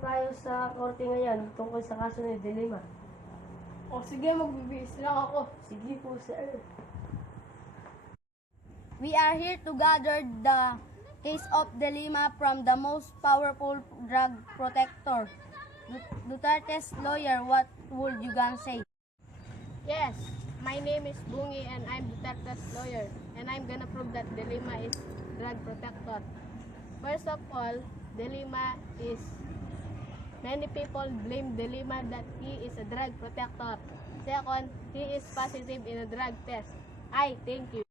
tayo sa korte ngayon tungkol sa kaso ni Delima. O sige, magbibihis lang ako. Sige po, sir. We are here to gather the case of Delima from the most powerful drug protector, Duterte's lawyer. What would you gonna say? Yes, my name is Bungi and I'm Duterte's lawyer. And I'm gonna prove that Delima is drug protector. First of all, Delima is... Many people blame Delima that he is a drug protector. Second, he is positive in a drug test. I thank you.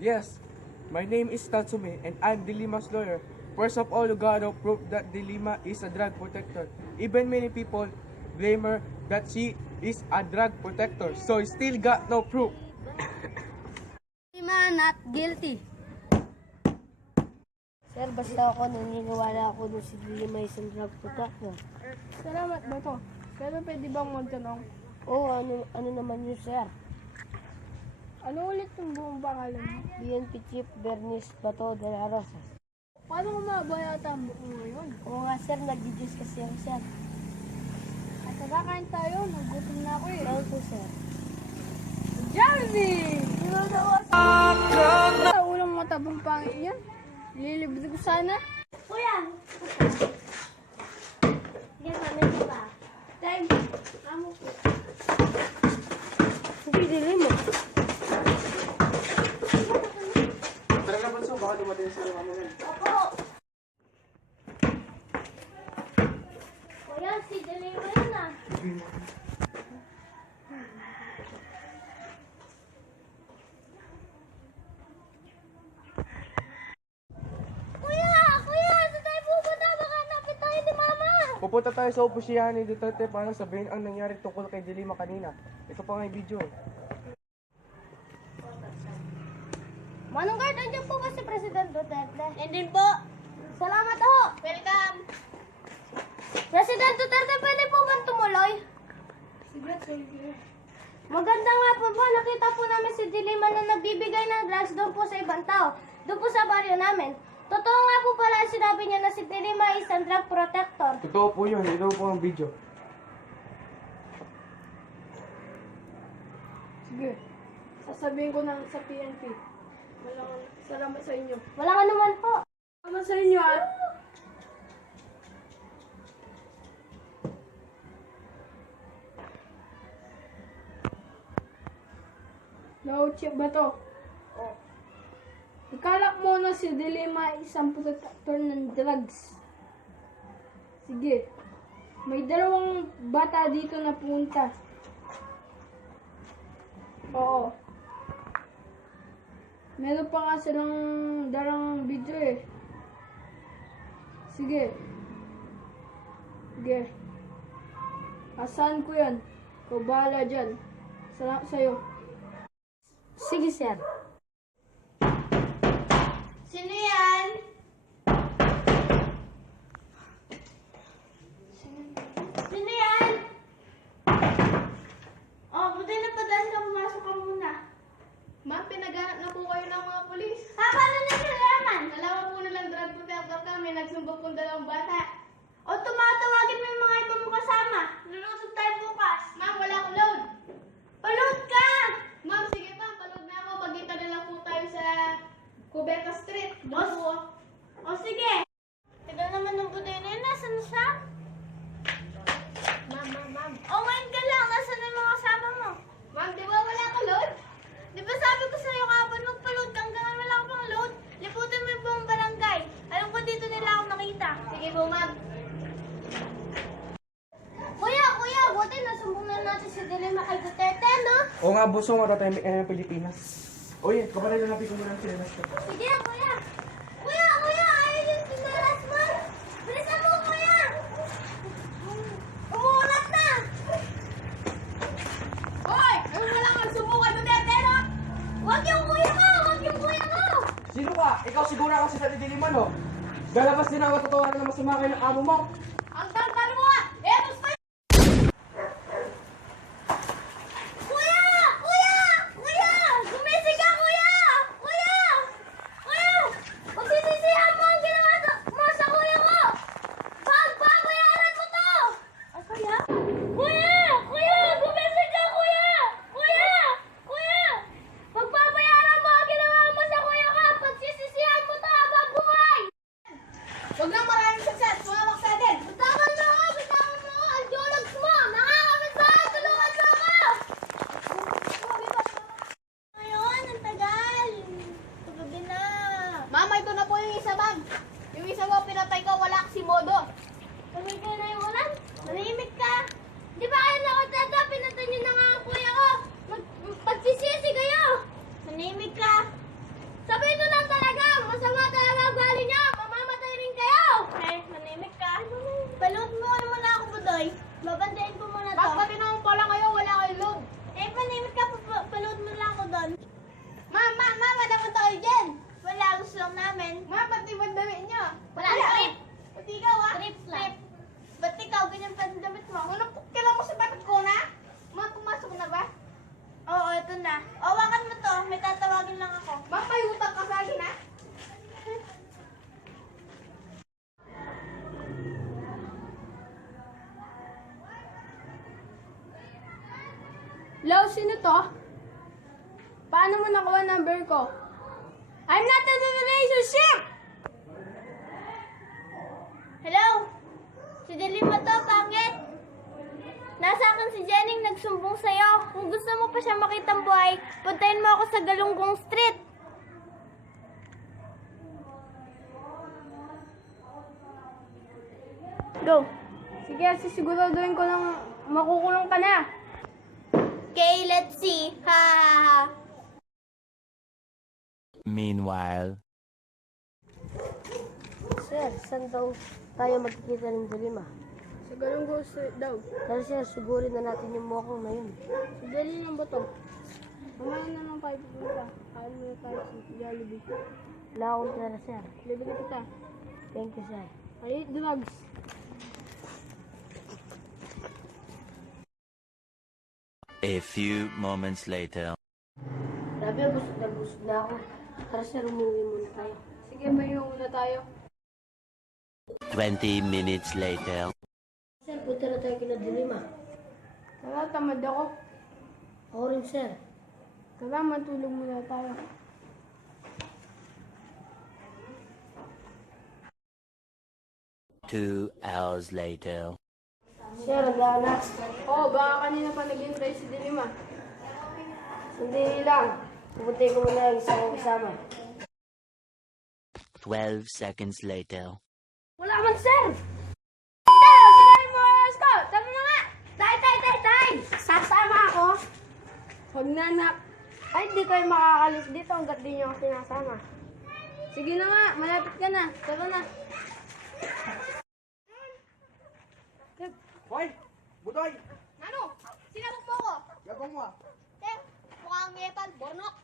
Yes, my name is Tatsumi and I'm Delima's lawyer. First of all, you gotta prove that Delima is a drug protector. Even many people blame her that she is a drug protector. So you still got no proof. Delima not guilty. Sir, basta ako naniniwala ako na si Delima isang drug protector. Salamat ba to? Pero pwede bang magtanong? Oo, ano naman yun, sir? Ano ulit yung buong pangalan mo? PNP Chief Bernice Bato de la Rosa. Paano kumaba yata ang buong ngayon? Oo nga, sir, nag-juice kasi ako, sir. At kakain tayo, nagutom na ako eh. Saan po, sir? Jollibee! Sa ulang matabang pangin yan. Lilibre ko sana. Kuya! Yan, ano ba? Thank amo po. Hindi, Delima. Tara na, Banso, baka dumating sa mga mga. Opo! Kuya, si Delima yun ah. Kuya! Saan tayo pupunta? Baka napit tayo ni Mama! Pupunta tayo sa opisyahan ni Duterte para sabihin ang nangyari tungkol kay Delima kanina. Ito pa nga yung video. Manong Guard, andyan po ba si President Duterte? Hindi po. Salamat ho. Welcome. President Duterte, pwede po ba tumuloy? Sige. Maganda nga po ba, nakita po namin si Delima na nagbibigay ng drugs doon po sa ibang tao. Doon po sa baryo namin. Totoo nga po pala ang sinabi niya na si Delima is ang drug protector. Totoo po yun. Ito po ang video. Sige. Sasabihin ko na sa PNP. Salamat sa inyo. Wala ka naman po. Salamat sa inyo ah. No, chip ba to? Ikalak mo na si Delima isang protector ng drugs. Sige. May dalawang bata dito na punta. Oo. Meron pa nga silang darang video eh. Sige. Sige. Asahan ko yan. Ikaw bahala dyan. Salamat sa'yo. Sige, sir. Sino yan? Sino yan? Oh, buti na padaan ka, pumasok ka muna. Ma'am, pinaghanap na po kayo ng mga polis. Paano na nalaman? Dalawa po nilang drug protector kami. Nagsumbong po dalawang bata. O tumatawagin mo yung mga iba mo kasama. Lulusog tayo bukas. Ma'am, wala akong load. Palud ka! Ma'am, sige pa. Paload na ako. Pagkita na lang po tayo sa Cubeta Street. Doon po. O sige. Tignan naman ng buday na yun. Nasaan na siya? Ma'am. O ngayon ka lang. Nasaan na yung mga kasama mo? Ma'am, di ba wala akong load? Di ba sabi ko sa'yo kapag magpaload ka hanggang wala ka pang load? Liputin mo yung buong barangay. Alam ko dito nila ako nakita. Sige po, ma'am. Kuya, buti nasumbong na natin si Delima kay Duterte, no? Oo nga, Bunso, matatayimik na ng Pilipinas. Oye, kapatid na natin kung muna ang sinilas ko. Sige, kuya. Kuya, ayaw yung sinalas mo. Bilisan mo, kuya. Umuulat na. Hoy! Ano wala kang subukan mo, Duterte, no? Huwag yung kuya ko. Sino ka? Ikaw siguro kasi sa Delima, no? Galabas din ang katotohanan na masama kayo ng amo mo. Ang tal mo nga! Eh, gusto Kuya! Gumising ka, kuya! Magsisisihan mo ang ginawa mo sa kuya ko! Babayaran punta kayo dyan? Wala, gusto lang namin. Ma, ba't ibang damit nyo? Wala, trip. Ba't ikaw ah? Trip lang. Ba't ikaw ganyan pa ang damit mo? Ano po, kailan mo sa batot ko na? Ma, pumasok na ba? Oo, ito na. Awakan mo to, may tatawagin lang ako. Ma, may utang ka sa akin ha? Hello, sino to? Paano mo nakuha number ko? I'm not in a relationship! Hello? Si Delima to, pangit. Nasa akin si Jenning nagsumbong sa'yo. Kung gusto mo pa siya makitang buhay, puntahin mo ako sa Galunggong Street. Go. Sige, sisiguraduhin ko lang makukulong ka na. Okay, let's see. Ha ha ha. Meanwhile, Sir, saan daw tayo magkikita ng Delima? Sa Galunggong Street daw. Tara sir, sugurin na natin yung mokong na yun. Dali lang ba to? Mamaya na lang tayo pupunta. Kain muna tayo sa Jollibee. Wala akong pera sir. Bibili kita. Thank you sir. I hate drugs. a few moments later. Grabe, busog na ako. Tara sir, umuwi muna tayo. Sige, may una tayo. 20 minutes later. Sir, punta na tayo kina Delima. Tara, tamad ako. Ako rin sir. Tara, matulog muna tayo. Two hours later. Sir, wala na. Oo, baka kanina pa naghintay si Dilima. Sandali lang. Pupuntay ko muna yung isa kong kasama. 12 seconds later. Wala man sir! Tayo, sinabi mo alas ko. Tama na nga. Tay. Sasama ako. Huwag na, anak. Ay, di kayo makakalis dito hanggat di nyo ako sinasama. Sige na nga, malapit ka na. Tara na. Hoy! Budoy! Ano? Sinabok mo ko? Gagawin mo ah. Mukhang ngepal. Bornok.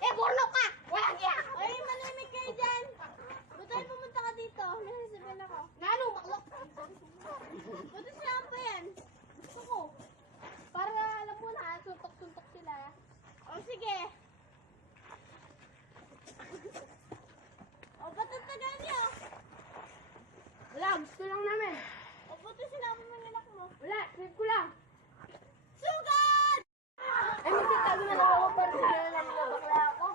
Bornok ka! Walang iya! Ay, malimig kayo dyan. Butoy, pumunta ka dito. May sasabihin ako. Nano, baklok. Buto sila pa yan. Gusto ko. Para alam mo na, suntok-suntok sila. O, sige. O, ba't ang tagal niyo? Wala, gusto lang namin. O, buto sinabi mo yung anak mo. Wala, trip ko lang. Sugod! Ay, magtatago na lang ako para sila lang na bakla ako.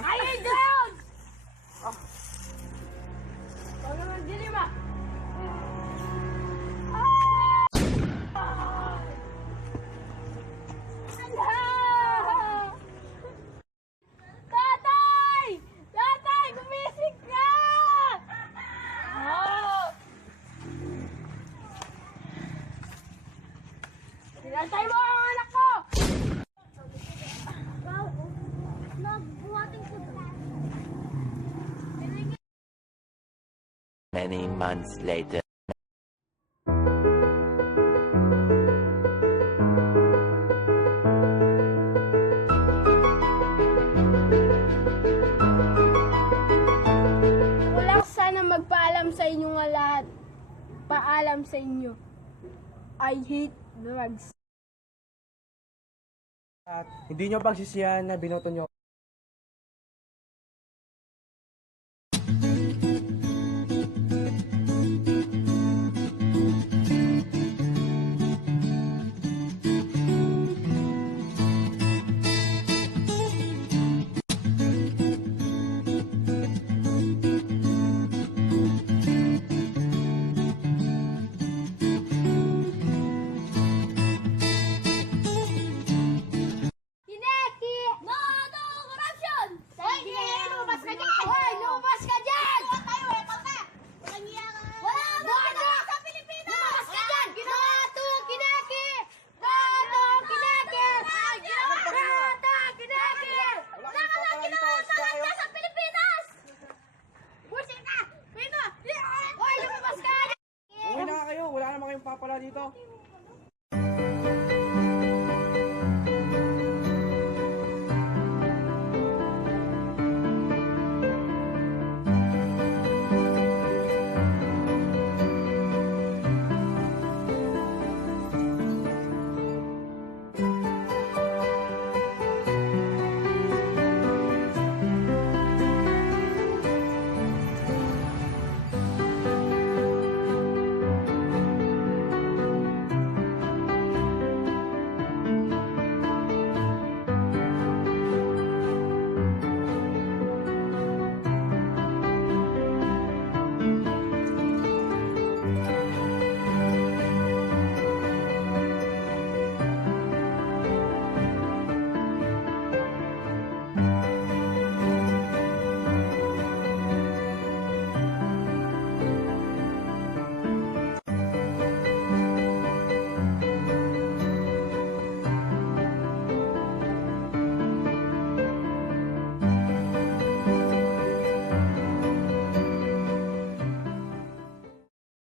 Ayun down! Huwag na magdilima. Tatay! Tatay, gumising ka! Sinantay mo ang anak ko! Nagbuhating ko doon. Many months later. Walang sana magpaalam sa inyo nga lahat. Paalam sa inyo. I hate drugs. At hindi nyo pagsisiyahan na binoto nyo. Hineki! Modo! pala dito.